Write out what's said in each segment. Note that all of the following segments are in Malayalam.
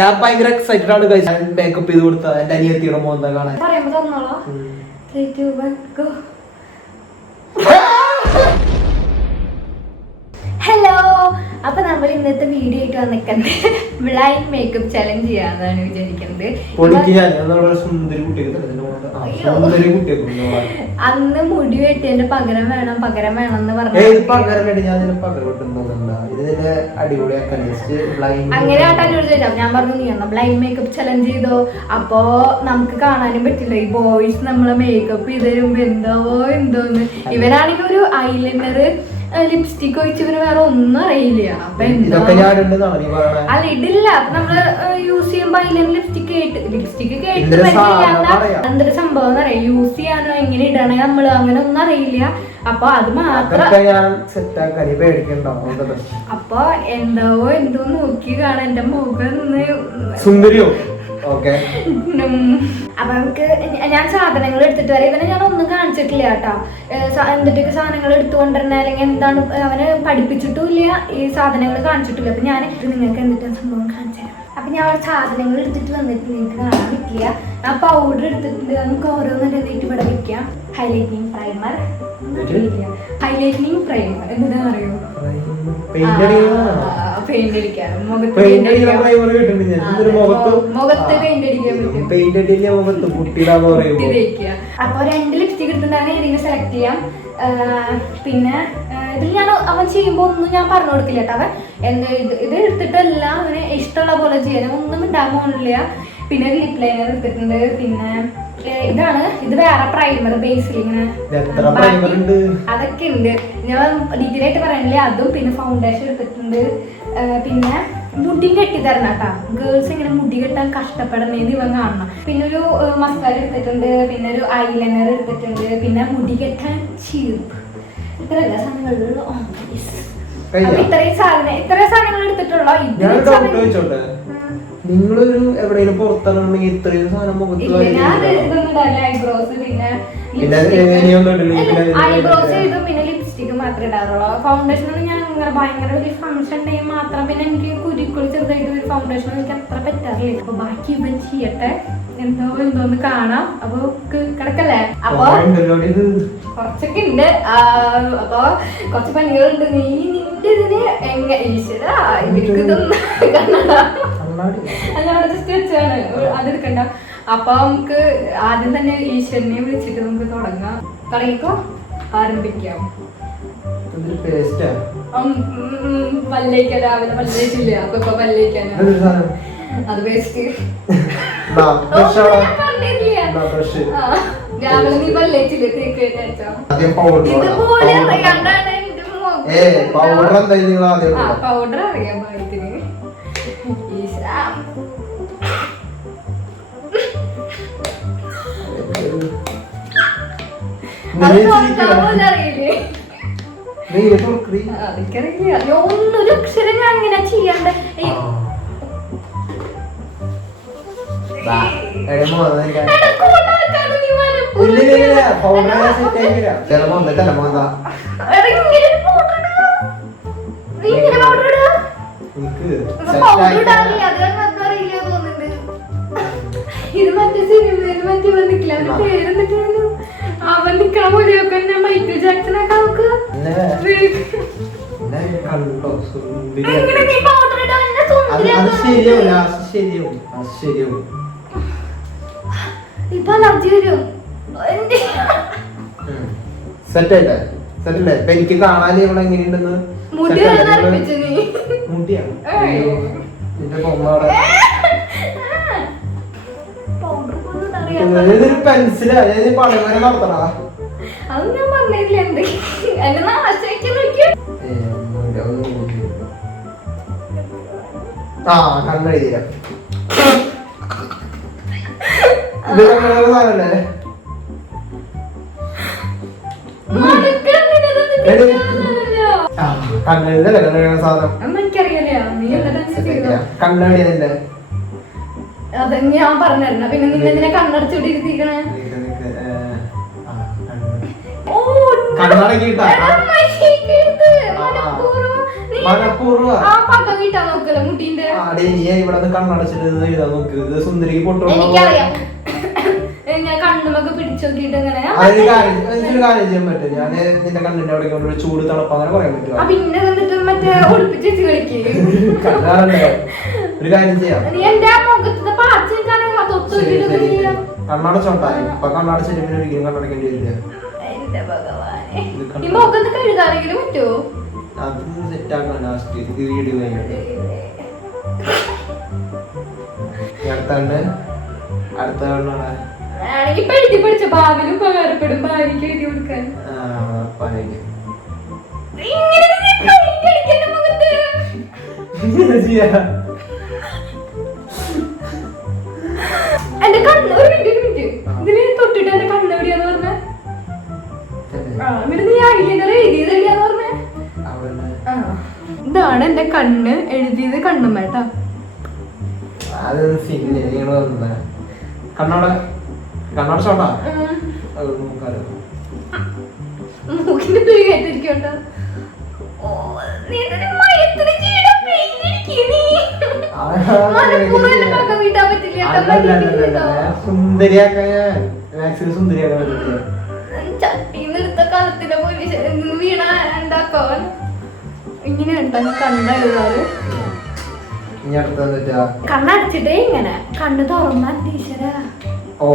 ഞാൻ ഭയങ്കര എക്സൈറ്റഡ് ആണ് കഴിച്ച മേക്കപ്പ് ചെയ്ത് കൊടുത്ത എന്റെ അനിയത്തിയുടെ മോന്ത കാണാൻ. ഹലോ, അപ്പൊ നമ്മൾ ഇന്നത്തെ വീഡിയോ ആയിട്ട് വന്നിട്ടുണ്ട് ബ്ലൈൻഡ് മേക്കപ്പ് ചലഞ്ച് ചെയ്യാന്നാണ് വിചാരിക്കുന്നത്. അന്ന് മുടി വെട്ടിയതിന്റെ പകരം വേണം എന്ന് പറഞ്ഞു അങ്ങനെ ആട്ടാനോട് ചോദിച്ചാ ഞാൻ പറഞ്ഞു നീ എന്നാ ബ്ലൈൻഡ് മേക്കപ്പ് ചലഞ്ച് ചെയ്തോ. അപ്പൊ നമുക്ക് കാണാനും പറ്റില്ല ഈ ബോയ്സ് നമ്മളെ മേക്കപ്പ് ചെയ്ത് തരുമ്പോ എന്തോന്ന്. ഇവരാണെങ്കിൽ ഒരു ഐലൈനർ ലിപ്സ്റ്റിക് ഒഴിച്ചവര് വേറെ ഒന്നും അറിയില്ല. അപ്പൊ അല്ല ഇടില്ല. അപ്പൊ നമ്മള് യൂസ് ചെയ്യുമ്പോ ഐലൈനർ ലിപ്സ്റ്റിക് കേട്ട് എന്തൊരു സംഭവം എന്നറിയാം. യൂസ് ചെയ്യാനോ എങ്ങനെ ഇടണേ നമ്മള് അങ്ങനെ ഒന്നും അറിയില്ല. അപ്പൊ അത് മാത്രം അപ്പൊ എന്തോ നോക്കി കാണാൻ എന്റെ മുഖം സുന്ദരിയോ. അപ്പൊ നമുക്ക് ഞാൻ സാധനങ്ങൾ എടുത്തിട്ട് വരാം. ഇവനെ ഞാൻ ഒന്നും കാണിച്ചിട്ടില്ല കേട്ടാ. എന്തൊക്കെ സാധനങ്ങൾ എടുത്തുകൊണ്ടിരുന്ന അല്ലെങ്കിൽ എന്താണ് അവന് പഠിപ്പിച്ചിട്ടുമില്ല, ഈ സാധനങ്ങൾ കാണിച്ചിട്ടില്ല. അപ്പൊ ഞാൻ നിങ്ങൾക്ക് എന്തിട്ടാ സംഭവം കാണിച്ചു തരാം. അപ്പൊ ഞാൻ അവിടെ സാധനങ്ങൾ എടുത്തിട്ട് വന്നിട്ട് നിങ്ങൾക്ക് കാണാൻ പറ്റില്ല. ആ പൗഡർ എടുത്തിട്ടുണ്ട്. നമുക്ക് ഓരോന്നും എഴുതിയിട്ട് ഇവിടെ വെക്കാം. ഹൈലൈറ്റിംഗ് പ്രൈമർ എന്താ പറയൂ, പെയിന്റ് അടിക്കാൻ മുഖത്ത് പെയിന്റ് അടിക്കാൻ പറ്റും. അപ്പൊ 2 ലിപ്സ്റ്റിക് എടുത്തിട്ടുണ്ടാകുന്ന ഏതെങ്കിലും സെലക്ട് ചെയ്യാം. പിന്നെ ഇതിൽ ഞാൻ അവൻ ചെയ്യുമ്പോ ഒന്നും ഞാൻ പറഞ്ഞു കൊടുക്കില്ല കേട്ടോ. അവൻ ഇത് എടുത്തിട്ടല്ല അവന് ഇഷ്ടമുള്ള പോലെ ചെയ്യാൻ ഒന്നും ഉണ്ടാകാൻ പോണില്ല. പിന്നെ ലിപ് ലൈനർ എടുത്തിട്ടുണ്ട്. പിന്നെ ഇത് വേറെ പ്രൈമർ ബേസിൽ ഇങ്ങനെ അതൊക്കെ ഉണ്ട്. ഞാൻ ഡീറ്റെയിൽ ആയിട്ട് പറയണില്ലേ അതും. പിന്നെ ഫൗണ്ടേഷൻ എടുത്തിട്ടുണ്ട്. പിന്നെ മുടി കെട്ടി തരണം കേട്ടാ. ഗേൾസ് ഇങ്ങനെ മുടി കെട്ടാൻ കഷ്ടപ്പെടണേന്ന് ഇവൻ കാണണം. പിന്നെ ഒരു മസ്കാര എടുത്തിട്ടുണ്ട്. പിന്നെ ഒരു ഐലൈനർ എടുത്തിട്ടുണ്ട്. പിന്നെ മുടി കെട്ടാൻ ചീർപ്പ്. ഇത്ര എല്ലാ സാധനങ്ങളിലും ഇത്രയും സാധനങ്ങൾ എടുത്തിട്ടുള്ളൂ. നിങ്ങളൊരു എവിടെയെങ്കിലും പുറത്തിറങ്ങണമെങ്കിൽ ഇത്രയും സാധനം ഐബ്രോസ് ചെയ്തും പിന്നെ ലിപ്സ്റ്റിക് മാത്രമേ ഇടാറുള്ളൂ. ഫൗണ്ടേഷൻ ഞാൻ അങ്ങനെ ഭയങ്കര വലിയ ഫംഗ്ഷൻ ഉണ്ടെങ്കിൽ മാത്രം. പിന്നെ എനിക്ക് കുരുക്കുളി ചെറുതായിട്ട് ഒരു ഫൗണ്ടേഷൻ എനിക്ക് അത്ര പറ്റാറില്ല. അപ്പൊ ബാക്കി ഇവൻ ചെയ്യട്ടെ. എന്തോന്ന് കാണാം. അപ്പൊ കിടക്കല്ലേ. അപ്പൊ കുറച്ചൊക്കെ ഉണ്ട്. അപ്പൊ കുറച്ച് പണികളുണ്ട്. നീ നിന്റെ ഇതിന് എങ്ങനെ ഈശ്വര ഇവർക്ക് ഇതൊന്നും അല്ലാതെ ജസ്റ്റ് വെച്ചാണ് അതെടുക്കണ്ട. അപ്പൊ നമുക്ക് ആദ്യം തന്നെ ഈശ്വരനെ വിളിച്ചിട്ട് നമുക്ക് തുടങ്ങിക്കോ. ആരംഭിക്കാം. പല്ലേക്കാൻ രാവിലെ പല്ലേക്കില്ല. അപ്പൊ ഇപ്പൊ പല്ലേക്കാൻ അത് വേസ്റ്റ്. രാവിലെ നീ പല്ലേച്ചില്ലേ തേക്ക് ഇതുപോലെ അറിയാണ്ടാണ് പൗഡർ അറിയാൻ പാകത്തിന്. ഒന്നൊരു അക്ഷരം ഞാൻ അങ്ങനെ ചെയ്യാണ്ട് ഇത് മറ്റേ സിനിമയിൽ മറ്റേ വന്നിട്ടില്ല. അവന്റെ പേരെന്തൊക്കെയാണ്? അവൻ നിക്കണ പോലെയൊക്കെ മൈക്കിൾ ജാക്സനൊക്കെ നമുക്ക് ഇപ്പൊ അലർജി വരും. എനിക്ക് കാണാൻ ഇവിടെ എങ്ങനെയുണ്ടെന്ന് മുടിയാണ് പെൻസിലാ പടവരെ നടത്തണ. അത് ഞാൻ പറഞ്ഞില്ല. എന്ത് എന്നെ നാശിക്കാൻ കണ്ണെഴുതിയ ഇത് സാധനല്ലേ കണ്ണെഴുതല്ലേ സാധനം കണ്ണെഴുതിയതിന്റെ അത് ഞാൻ പറഞ്ഞിരുന്ന. പിന്നെ നിങ്ങൾ എന്തിനാ കണ്ണടച്ചോണ്ടിരിക്കണേ? മനപ്പൂർവ്വം പക വീട്ടാ നോക്കല്ലോ മുട്ടീന്റെ. അടേ നീ ഇവിടെ നിന്ന് കണ്ണടച്ചിട്ട് എഴുതാൻ നോക്ക്. ഇത് സുന്ദരിക്ക് പൊട്ടുള്ള എനിക്കറിയാം. ഞാൻ കണ്ണുമൊക്കെ പിടിച്ചു നോക്കിയിട്ട് ഇങ്ങനെ അതൊരു കാര്യം ചെയ്യാൻ പറ്റും. ഞാൻ നിന്റെ കണ്ണിന്റെ അവിടെ കൊണ്ട് ചൂട് തണുപ്പ് അങ്ങനെ പറയാൻ പറ്റുമോ? പിന്നെ വന്നിട്ട് മറ്റേ ഒളിപ്പിച്ച് വെച്ച് കളിക്കേ. ഒരു കാര്യം ചെയ്യാം. നീ എന്റെ ആ മുഖത്തെ പാർച്ച കണ്ണടച്ചോണ്ടാ. ഇപ്പൊ കണ്ണടച്ചിട്ട് പിന്നെ ഒരിക്കലും കണ്ണടക്കേണ്ടി വരില്ല. എന്റെ ഭഗവാനെ, ഈ മുഖം കഴുകാനെങ്കിലും പറ്റുമോ? അത് സെറ്റാക്കാൻ ലാസ്റ്റ് ഇത് വീഡിയോ കഴിഞ്ഞിട്ട് അടുത്ത ഇപ്പൊ എഴുതി പഠിച്ച ഭാവിയിൽ ഉപകാരപ്പെടും. ഭാര്യക്ക് എഴുതി കൊടുക്കാൻ എന്റെ കണ്ണ് ഒരു മിനിറ്റ് ഇതില് തൊട്ടിട്ട് എന്റെ കണ്ണ് എവിടെയാന്ന് പറഞ്ഞ എന്നിട്ട് നീ ഐലൈനർ എഴുതിയത് എവിടെയാന്ന് പറഞ്ഞ ഇതാണ് എന്റെ കണ്ണ് എഴുതിയത് കണ്ണുമ്മേട്ടാ. കണ്ണടച്ചോണ്ടാ മൂക്കിന്റെ തുരി കേട്ടിരിക്കണ്ട. ചട്ടിന്നെടുത്ത കാലത്തിലെ വീണ ഉണ്ടാക്കോ ഇങ്ങനെ ഉണ്ടാകും കണ്ണെഴുതാറ്. കണ്ണടച്ചിട്ടേ ഇങ്ങനെ കണ്ണ് തുറന്നാ ടീച്ചറാ. ഓ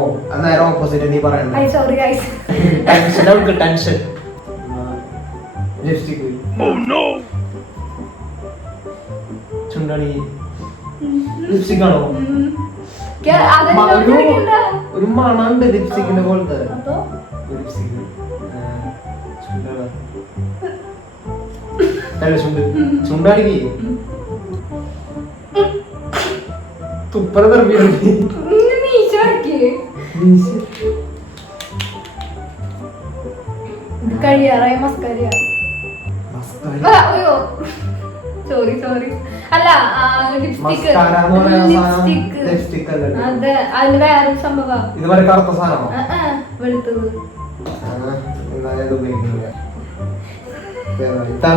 നേരെ ഓപ്പോസിറ്റ് നീ പറയണ്ട. Sorry guys. ടെൻഷൻ ലിപ്സ്റ്റിക് ചുണ്ടണി ലിപ്സ്റ്റിക് ആണോ? ഒരു മണമുണ്ട് ലിപ്സ്റ്റിക്കിന്റെ പോലത്തെ ലിപ്സ്റ്റിക്. ചുണ്ടാടി തുപ്പറ തെറപ്പിയാണ്. കഴിയാറായി മസ്കാരിയ. സോറി അല്ല ലിപ്സ്റ്റിക് അതെ അതിന് വേറൊരു സംഭവം. ഇതുവരെ കറുത്ത സാധനമാണോ? വെളുത്തത്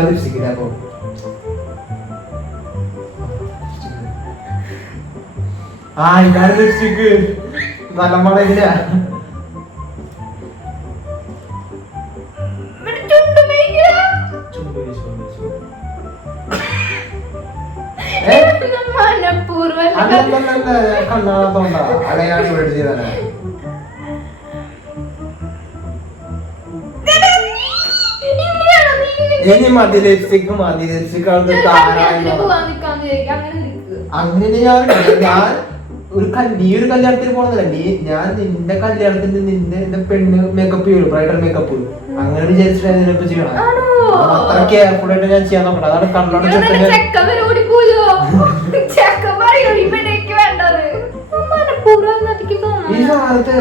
ലിപ്സ്റ്റിക്കില്ല. അപ്പൊ ഇതാണ് ലിപ്സ്റ്റിക്ക്. നല്ല മണമില്ല. കണ്ണാത്തോണ്ടാ അല്ല ഞാൻ ഷൂട്ട് ചെയ്താലേ. ഇനി മതി ലിപ്സ്റ്റിക് മതി. ലിപ്സ്റ്റിക് അങ്ങനെ ഞാൻ നീ ഒരു കല്യാണത്തിന് പോണെന്നല്ല. ഞാൻ നിന്റെ കല്യാണത്തിന് നിന്റെ പെണ്ണ് മേക്കപ്പ് ചെയ്യും, ബ്രൈഡൽ മേക്കപ്പ്. അങ്ങനെ വിചാരിച്ചിട്ട് ചെയ്യണം. അത്ര കെയർഫുൾ ആയിട്ട് ഞാൻ ചെയ്യാൻ നോക്കണം. അതാണ് കണ്ണോട് ഈ സാധനത്ത്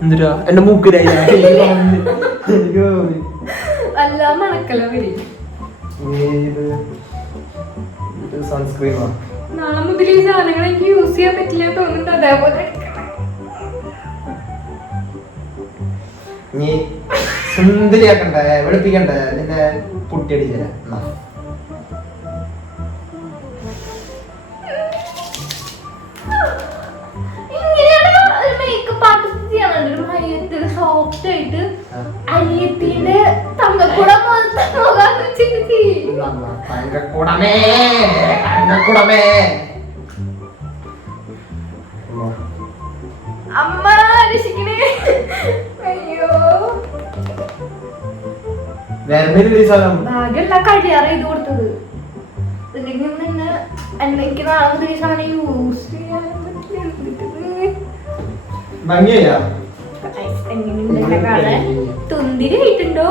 എന്തിനാ എന്റെ മൂക്കിലായി സൺസ്ക്രീമാ. നാളെ മുതൽ ഈ സാധനങ്ങൾ എനിക്ക് യൂസ് ചെയ്യാൻ പറ്റില്ല തോന്നുന്നുണ്ട്. അതേപോലെ നീ സുന്ദരിയാക്കണ്ടേ വെളുപ്പിക്കണ്ടേ നിന്നെ പുട്ടിയടിച്ചേ. സോഫ്റ്റ് ആയിട്ട് അനിയത്തിന്റെ തങ്കക്കുടം അമ്മ രക്ഷിക്കണേ. അയ്യോ ഭാഗ്യല്ല കഴിയാറ് ഇത് കൊടുത്തത്. എനിക്ക് നാളെ മുതൽ ഈ സാധനം യൂസ് ചെയ്യാൻ പറ്റില്ല. തുന്തിരി ആയിട്ടുണ്ടോ?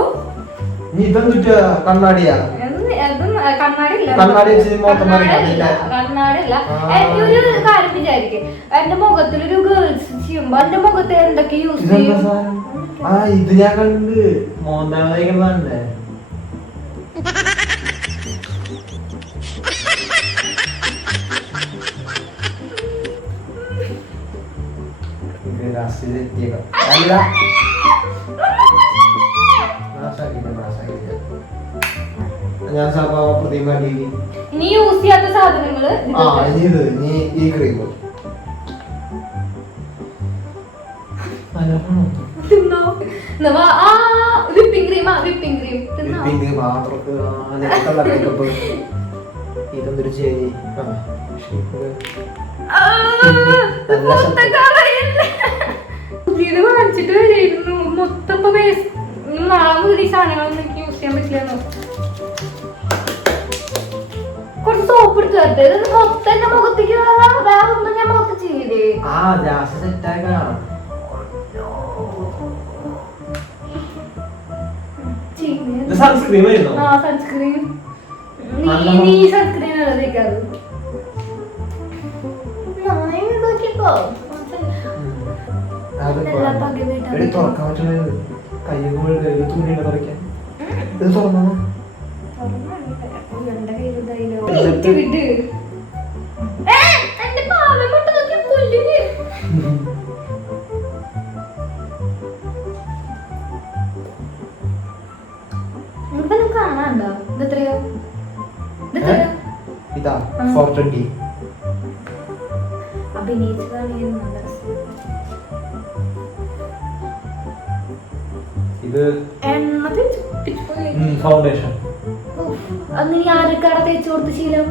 കണ്ണാടിയാ? കണ്ണാടില്ല. ഒരു കാര്യം വിചാരിക്കും, എന്റെ മുഖത്തിലൊരു ഗേൾസ് ചെയ്യുമ്പോ എന്റെ മുഖത്ത് എന്തൊക്കെ യൂസ് ചെയ്യും? ഇത് ഞാൻ കണ്ട് മോന്താണേ. ലാസ്റ്റ് എത്തിയേക്കാം. അല്ല ഞാൻ പ്രതിമ ഇനി യൂസ് ചെയ്യാത്ത സാധനങ്ങള് നീ ഈ cream whipping cream whipping cream ഇതൊന്നൊരു ചേരി ഇത് വാങ്ങിച്ചിട്ട് വരായിരുന്നു മൊത്തം. നാളെ മുതൽ ഈ സാധനങ്ങളൊന്നും എനിക്ക് യൂസ് ചെയ്യാൻ പറ്റില്ല. കുറച്ച് സോപ്പ് എടുത്ത് തരട്ടെ? ഇത് മൊത്തം എന്റെ മുഖത്തേക്ക് വേറെ ഒന്നും ഞാൻ മുഖത്ത് ചെയ്തേ. സൺസ്ക്രീം സൺസ്ക്രീൻ നീ സൺസ്ക്രീൻ അല്ല തേക്കാറ്. തുറക്കാൻ പറ്റുന്ന കയ്യിൽ തുണിയുടെ തുറക്കാൻ ഇത് തുറന്നു കാണാണ്ടോ? ഇതാ 420 അഭിനയിച്ചതാണ്. ഇത് ഫൗണ്ടേഷൻ. നീ ആരൊക്കെയാണ് തേച്ചു കൊടുത്ത ശീലം?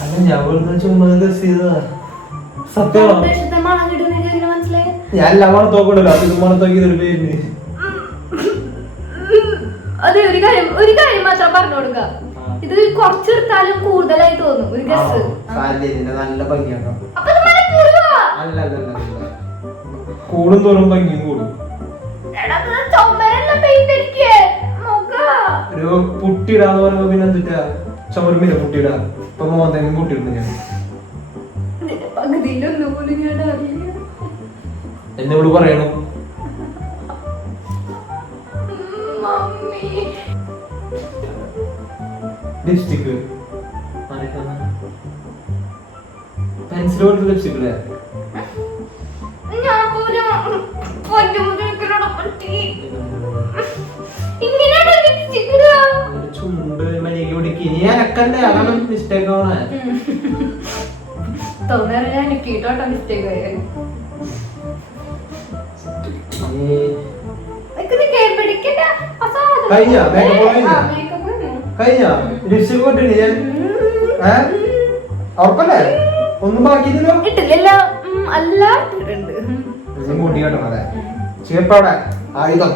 അല്ല ഞാൻ ചുമ്മാ സത്യമാണ്. മണം കിട്ടുന്ന മനസ്സിലായി. ഞാൻ എല്ലാം മണത്തോക്കണ്ടല്ലോ, അത് മണത്തോക്കിയതൊരു പേരിന്. അതെ, ഒരു കാര്യം മാത്രം പറഞ്ഞു കൊടുക്ക. ഇത് കുറച്ചെടുത്താലും കൂടുതലായി തോന്നും. ഒരു ഗസ് നല്ല ഭംഗിയാക്കാം. കൂടും തോറും ഭംഗിയും കൂടും. ഒരു പുട്ടിടാന്ന് പറയുമ്പോ പിന്നെ എന്തിട്ടാ ചുമരുമില്ല പുട്ടിടാ. ഇപ്പൊ മോന്തെങ്കിലും പുട്ടിടുന്നു ഞാൻ. എന്നോട് പറയണു ലിപ്സ്റ്റിക് പെൻസിൽ കൊടുത്ത് ലിപ്സ്റ്റിക് ഇല്ലേ? ചുണ്ട് മര്യാദ പിടിക്ക്. ഇനി അനക്കണ്ടേ, അതാണ് മിസ്റ്റേക്ക് ആണ്. കഴിഞ്ഞ ലിപ്സ്റ്റിക് കൊണ്ടിട്ട് ഞാൻ ഉറപ്പല്ലേ? ഒന്നും ബാക്കിയില്ലല്ലോ. ഇട്ടില്ലല്ലോ. അല്ല മുടി കേട്ടോ അതെ ചീർപ്പവിടെ ആയുധം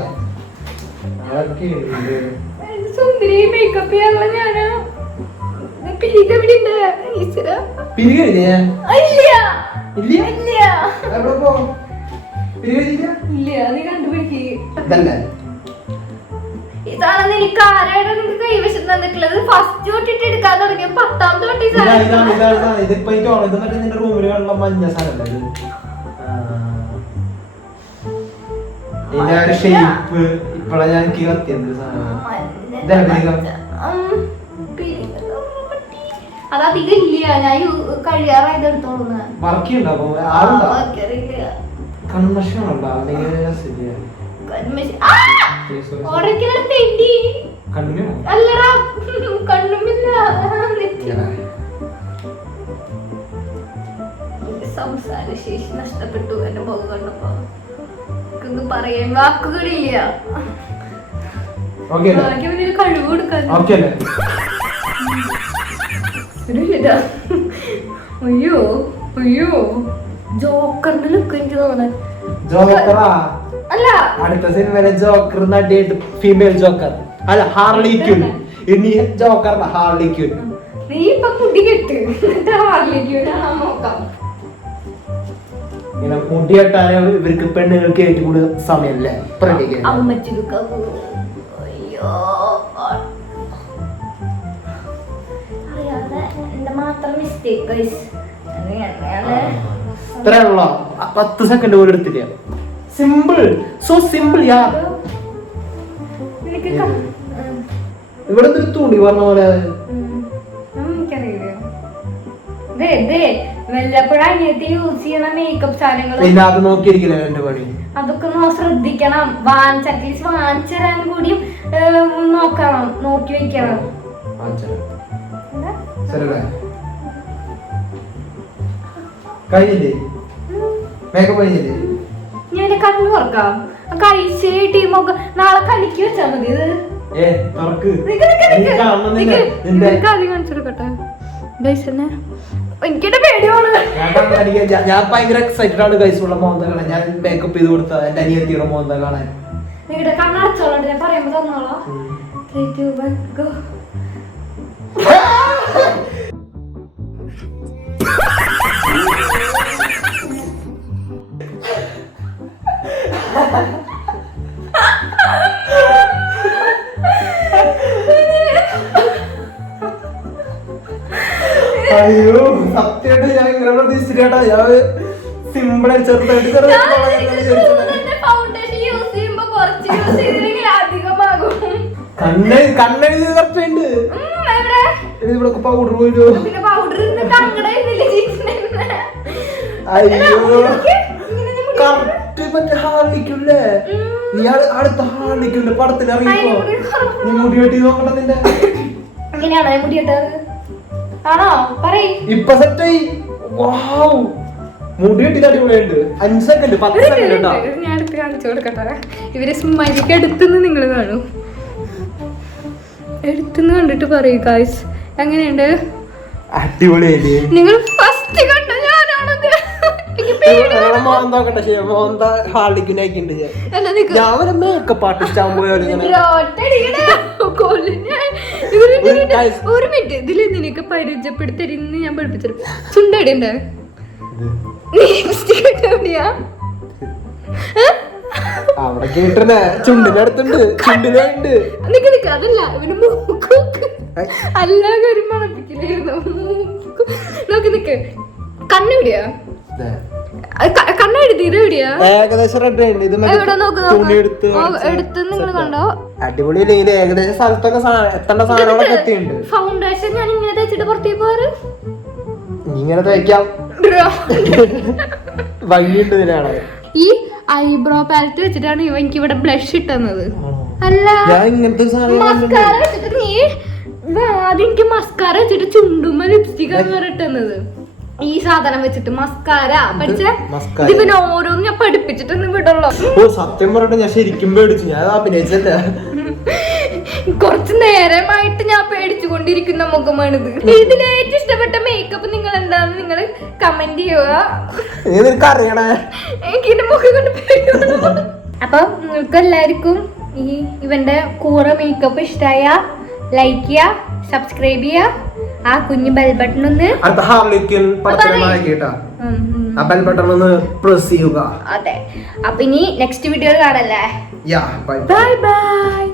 സുന്ദരി മേക്കപ്പ് ചെയ്യാനുള്ള ഞാന് നീ കണ്ടുപിടിക്കുക. ഇതാണ് എനിക്ക് ആരായിട്ട് നിനക്ക് കൈവശം തന്നിട്ടുള്ളത്. ഫസ്റ്റ് തൊട്ടിട്ട് എടുക്കാൻ തുടങ്ങിയ 10ാമത്തെ തൊട്ടി നിന്റെ റൂമിൽ കാണുന്ന മഞ്ഞ സാധനം ഷേപ്പ് ഇപ്പഴാ ഞാൻ കത്തിയത് അതധികം ഇല്ല. ഞാൻ കഴിയാറായത് എടുത്തോളുന്ന വർക്കുണ്ടാവും. കൺമഷനുണ്ടോ? അല്ലടാ കണ്ണുമില്ല. സംസാരശേഷി നഷ്ടപ്പെട്ടു എന്റെ മുഖം കണ്ടപ്പോ. ഒന്നും പറയാൻ വാക്കുകളില്ല. കഴിവ് കൊടുക്കാൻ അയ്യോ അയ്യോ ജോക്കറിന്റെ ലുക്ക് എനിക്ക് തോന്നുന്നത്. അല്ല അടുത്ത സിനിമയിലെ ജോക്കർ നടിയായിട്ട് ഫീമെയിൽ ജോക്കർ അല്ല ഹാർലി ക്വിൻ. ഇനി ജോക്കർ ഹാർലി ക്വിൻ. നീ ഇപ്പൊ മുടി കെട്ട് ഹാർലി ക്വിൻ നോക്കാം. ഇങ്ങനെ മുടി കെട്ടാൻ ഇവർക്ക് പെണ്ണുങ്ങൾക്ക് ഏറ്റവും കൂടുതൽ സമയമല്ലേ ഇത്രയുള്ള 10 സെക്കൻഡ് പോലും എടുത്തില്ല. സിമ്പിൾ, സോ സിമ്പിൾ യാ. ഇവിടെ തുണി പറഞ്ഞ പോലെ വല്ലപ്പോഴും അനിയത്തി യൂസ് ചെയ്യണ മേക്കപ്പ് സാധനങ്ങൾ പിന്നെ അത് നോക്കിയിരിക്കില്ല എന്റെ പണി. അതൊക്കെ ശ്രദ്ധിക്കണം. അറ്റ്ലീസ്റ്റ് വാങ്ങിച്ചു തരാൻ കൂടിയും നോക്കണം, നോക്കി വെക്കണം. കഴിഞ്ഞില്ലേ മേക്കപ്പ് കഴിഞ്ഞില്ലേ? ഞാൻ എന്റെ കണ്ണു തുറക്കാം. കഴിച്ചിട്ട് നാളെ കലിക്ക് വെച്ചാ മതി. ഇത് എനിക്കിട്ട് പേടിയാണ്. ഞാൻ ഭയങ്കര എക്സൈറ്റഡ് ആണ് ഗൈസുള്ള മോന്ത കാണാൻ. ഞാൻ മേക്കപ്പ് ചെയ്ത് കൊടുത്ത എന്റെ അനിയത്തിയുടെ മോന്ത കാണാൻ. നിങ്ങളുടെ കണ്ണടച്ചോളാണ്ട് ഞാൻ പറയുമ്പോ തന്നോളാം. അയ്യോ സത്യമായിട്ട് ഞാൻ ഇങ്ങനെ പ്രതീക്ഷിച്ചിട്ടാ. ഞാൻ സിമ്പിളായി ചെറുതായിട്ട് കണ്ണെഴുതി കറക്റ്റുണ്ട്. ഇവിടെ പൗഡർ പോയില്ലോ. അയ്യോ കറക്റ്റ് മറ്റേ ഹാളിക്കൂല്ലേ? നീ അടുത്ത ഹാളിക്കൂല്ലേ പടത്തിൽ ഇറങ്ങിപ്പോ. നീ മുടി വെട്ടി നോക്കണ്ട നിന്റെ. എങ്ങനെയാണോ മുടി വെട്ടത്? ആണോ പറയ്. ഇപ്പൊ സെറ്റായി. വാവ് മുടി വെട്ടിട്ട് അടിപൊളിയുണ്ട്. 5 സെക്കൻഡ് 10 സെക്കൻഡ് കേട്ടോ. ഞാൻ അടുത്ത് കാണിച്ചു കൊടുക്കട്ടെ. ഇവര് സ്മൈലിക്ക് അടുത്തുനിന്ന് നിങ്ങൾ കാണൂ. എടുത്തുനിന്ന് കണ്ടിട്ട് പറയൂ ഗായ്സ് എങ്ങനെയുണ്ട്? അടിപൊളിയല്ലേ? നിങ്ങൾ ഫസ്റ്റ് കണ്ട ഞാനാണത്. മേക്കപ്പ് ആർട്ടിസ്റ്റ് ഒരു മിനിറ്റ് ഇതിൽ നിനക്ക് പരിചയപ്പെടുത്തരുന്ന് ഞാൻ പഠിപ്പിച്ചു. ചുണ്ടടിയുണ്ട് അവിടെ കേട്ടിരുന്നേ ചുണ്ടിന്റെ അടുത്തുണ്ട്. ചുണ്ടിലുണ്ട്. നിക്ക് അതല്ല ഇവന് മൂക്ക് അല്ലാതെ ഒരു മണപ്പിക്കലായിരുന്നു. നോക്ക് നിക്ക് കണ്ണെവിടെയാ? കണ്ണെഴുതിയിലെവിടെയാ? ഏകദേശം എടുത്ത് നിങ്ങൾ കണ്ടോ? അടിപൊളിയില്ലെങ്കിൽ ഏകദേശം സ്ഥലത്തൊക്കെ എത്തേണ്ട സാധനങ്ങളൊക്കെ എത്തിയുണ്ട്. ഫൗണ്ടേഷൻ ഞാൻ ഇങ്ങനെ തേച്ചിട്ട് പുറത്തേക്ക് പോറ്. ഇങ്ങനെ തേക്കാം ഭംഗിയുണ്ട് ഇതിനാണ്. ഈ ഐബ്രോ പാലറ്റ് വെച്ചിട്ടാണ് എനിക്ക് ഇവിടെ ബ്ലഷ് ഇട്ടുന്നത്. അല്ല മസ്കാര വെച്ചിട്ട് നീ ആദ്യം എനിക്ക് മസ്കാര വെച്ചിട്ട് ചുണ്ടുമ്മ ലിപ്സ്റ്റിക് ആണ് ഇട്ടുന്നത്. ഈ സാധനം വെച്ചിട്ട് മസ്കാര പഠിച്ചേ. ഇതിന് ഓരോന്നും ഞാൻ പഠിപ്പിച്ചിട്ടൊന്നും വിടുള്ളൂ. ഓ സത്യം പറഞ്ഞിട്ട് ഞാൻ ശരിക്കും പേടിച്ചു. ഞാൻ അഭിനയിച്ചല്ല. കുറച്ചു നേരമായിട്ട് ഞാൻ പേടിച്ചുകൊണ്ടിരിക്കുന്ന മുഖമാണിത്. ഇതിൽ ഏറ്റവും ഇഷ്ടപ്പെട്ട മേക്കപ്പ് നിങ്ങൾ എന്താന്ന് നിങ്ങൾ കമന്റ് ചെയ്യുക. എനിക്ക് എന്റെ മുഖം കൊണ്ട് പേടിയാണ്. അപ്പൊ നിങ്ങൾക്ക് എല്ലാവർക്കും ഇവന്റെ കൂറ മേക്കപ്പ് ഇഷ്ടമായ ലൈക്ക് ചെയ്യുക, സബ്സ്ക്രൈബ് ചെയ്യുക, ആ കുഞ്ഞു ബെൽ ബട്ടൺ ഒന്ന് പ്രസ് ചെയ്യുക. അതെ. അപ്പൊ ഇനി നെക്സ്റ്റ് വീഡിയോ കാണല്ലേ. Bye bye.